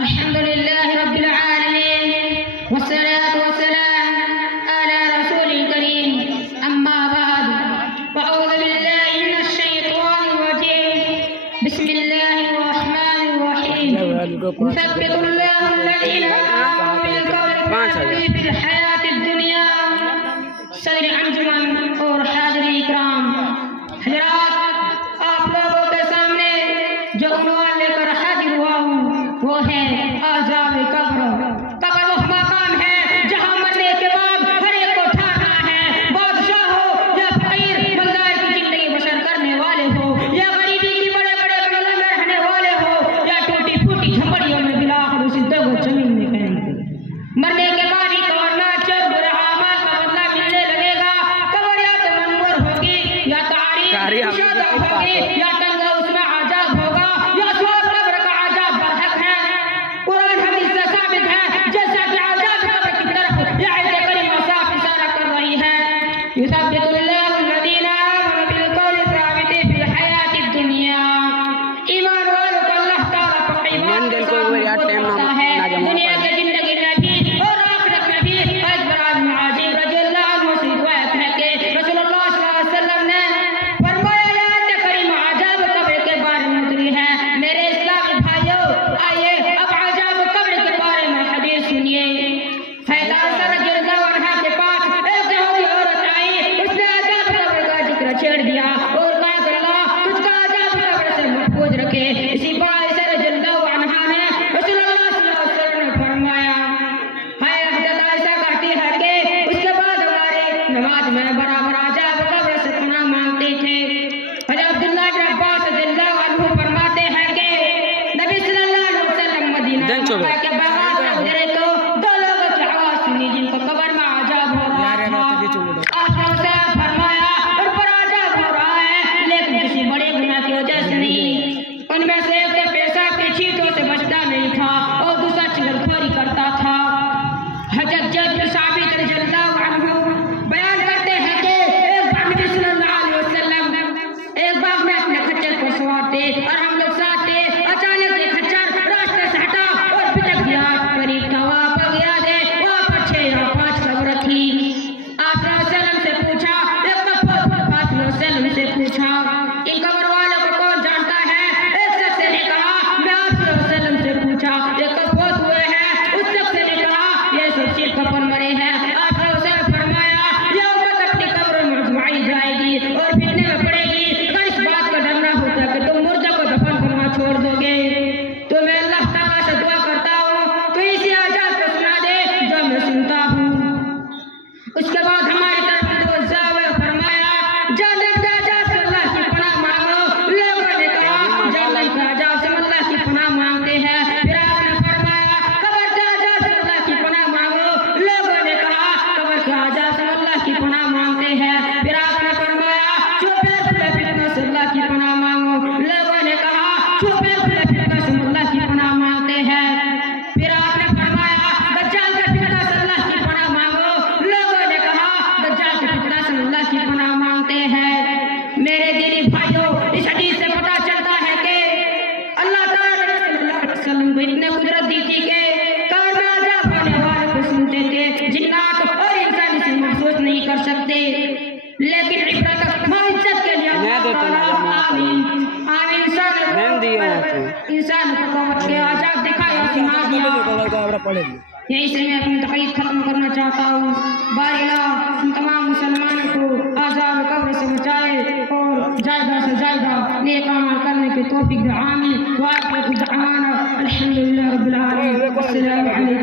الحمد لله رب العالمين والصلاة والسلام على رسول الكريم أما بعد فأعوذ بالله من الشيطان الرجيم بسم الله الرحمن الرحيم يثبت الله الذين آمنوا بالقول الثابت في الحياة الدنيا. صدر انجمن اور حاضرین اکرام، حضرات، آپ لوگوں کے سامنے جو عنوان لے کر حاضر ہوا ہوں وہ ہے عذاب قبر. قبر وہ مقام ہے جہاں مرنے کے بعد ہر ایک کو ٹھہرنا ہے. بادشاہ ہو یا فقیر، مالدار کی زندگی بسر کرنے والے ہو یا غریبی کی بڑے بڑے بنگلوں میں رہنے والے ہو یا ٹوٹی پھوٹی جھپڑیوں میں بالآخر اسی دو زمین میں پہنتے. مرنے کے بعد ہی کورنا چوک برہا مال کا بدلہ ملنے لگے گا. قبر یا تو منور ہوگی یا تاریخ شادہ ہوگی یا تنگا اس میں عذاب ہوگا یا سوال قبر کا عذاب برحق ہے. قرآن حدیث سے ثابت ہے جیسا کہ عذاب قبر کی طرف یہ آیت کریمہ صاف اشارہ کر رہی ہے. یثبت اللہ الذین آمنوا بالقول الثابت فی الحیاۃ الدنیا. ایمان والوں کو اللہ تعالیٰ پکڑی بات کے ساتھ مضبوط کرتا ہے. دنیا کی زندگی میں بھی اور آخرت میں بھی. حضرت برا بن عازب رضی اللہ عنہ سے روایت ہے کہ رسول اللہ صلی اللہ علیہ وسلم نے فرمایا آیت کریمہ عذاب قبر کے بارے میں اتری ہے. میرے اسلامی بھائیوں، آئیے اب عذاب قبر کے بارے میں حدیث سنیے. فیلاس رضی اللہ عنہ کے پاس ایک یہودی عورت آئی. اس نے عذاب قبر کا ذکر چھیڑ دیا اور کہا کہ اللہ تجھ کا عذاب قبر سے محفوظ رکھے. اسی باعث رضی اللہ عنہ نے رسول اللہ صلی اللہ علیہ وسلم نے فرمایا ہے حضرت عائشہ کہتی ہے کہ اس کے بعد ہمارے نماز میں برابر عذاب قبر سے پناہ مانگتے تھے. حضرت عبداللہ بن عباس رضی اللہ عنہ فرماتے ہیں کہ نبی صلی اللہ علیہ وسلم مدینہ مکہ کے باغات میں گزرے تو دو لوگوں کی آواز سنی جن کو قبر میں عذاب ہو رہا تھا. آپ نے اسے فرمایا ان پر عذاب ہو رہا ہے لیکن کسی بڑے گناہ کی وجہ سے نہیں. ان میں سے ایک نے پیشاب کی چھینٹوں سے بچتا نہیں تھا اور دوسرا چغلخوری کرتا تھا. حضرت زید بن ثابت رضی اللہ عنہ بیان کرتے ہیں کہ ایک بار نبی صلی اللہ علیہ وسلم ایک باغ میں اپنے خچر کو سوار تھے اور ہم لوگ ساتھ تھے. اچانک ایک خچر راستے سے ہٹا اور پٹک گیا. قریب تھا وہاں پر گیا دے وہاں پر 6 یا 5 قبر تھی. آپ نے وسلم سے پوچھا، ایک آپ نے وسلم سے پوچھا ان قبر والوں کو کون جانتا ہے؟ ایک شخص نے کہا میں آپ نے وسلم سے پوچھا یہ کب فوت ہوئے ہیں؟ اس شخص نے کہا یہ سب شرک پر مرے ہیں. آپ نے اسے فرمایا یہ امت اپنی قبر میں اجمائی جائے گی اور فتنے میں پڑے گی. اگر اس بات کا ڈر نہ ہوتا کہ تم مردہ کو دفن کرنا چھوڑ دو گے تو میں اللہ تعالیٰ سے دعا کرتا ہوں تو اسی عذاب کو سنا دے جو میں سنتا ہوں. اس کے بعد ہماری طرف توجہ ہوئے فرمایا جہنم کے عذاب سے اللہ کی پناہ مانگو. لوگوں نے کہا جہنم کے عذاب سے اللہ کی پناہ مانگتے ہیں. پھر آپ نے فرمایا قبر کے عذاب سے اللہ کی پناہ مانگو. لوگوں نے کہا قبر کے عذاب سے اللہ کی پناہ مانگتے ہیں. پھر آپ نے فرمایا چھپے کھلے فتنوں سے اللہ کی پناہ مانگو. لوگوں نے کہا چھپے کھلے فتنوں سے اللہ کی پناہ مانگتے ہیں. پھر آپ نے فرمایا دجال کے فتنہ سے اللہ کی پناہ مانگو. لوگوں نے کہا دجال کے فتنہ سے اللہ کی پناہ مانگتے ہیں. میرے دینی بھائیوں، اس حدیث سے پتہ چلتا ہے کہ اللہ تعالیٰ نے صلی اللہ علیہ وسلم کو اتنے قدرت دی تھی کہ کار میں عذاب ہونے والے کو سنتے تھے. جنات اور انسان اسے محسوس نہیں کر سکتے لیکن عبرت معزت کے لیے اللہ تعالیٰ آمین انسان کو قبر کے عذاب دکھایا سنا دیا. یہی سے میں اپنی تقریر ختم کرنا چاہتا ہوں. بار الہ ان تمام مسلمانوں کو عذاب قبر سے بچائے اور زیادہ سے زیادہ نیک عمل کرنے کی توفیق دے. آمین. وآخر دعوانا الحمدللہ رب العالمین. السلام علیکم.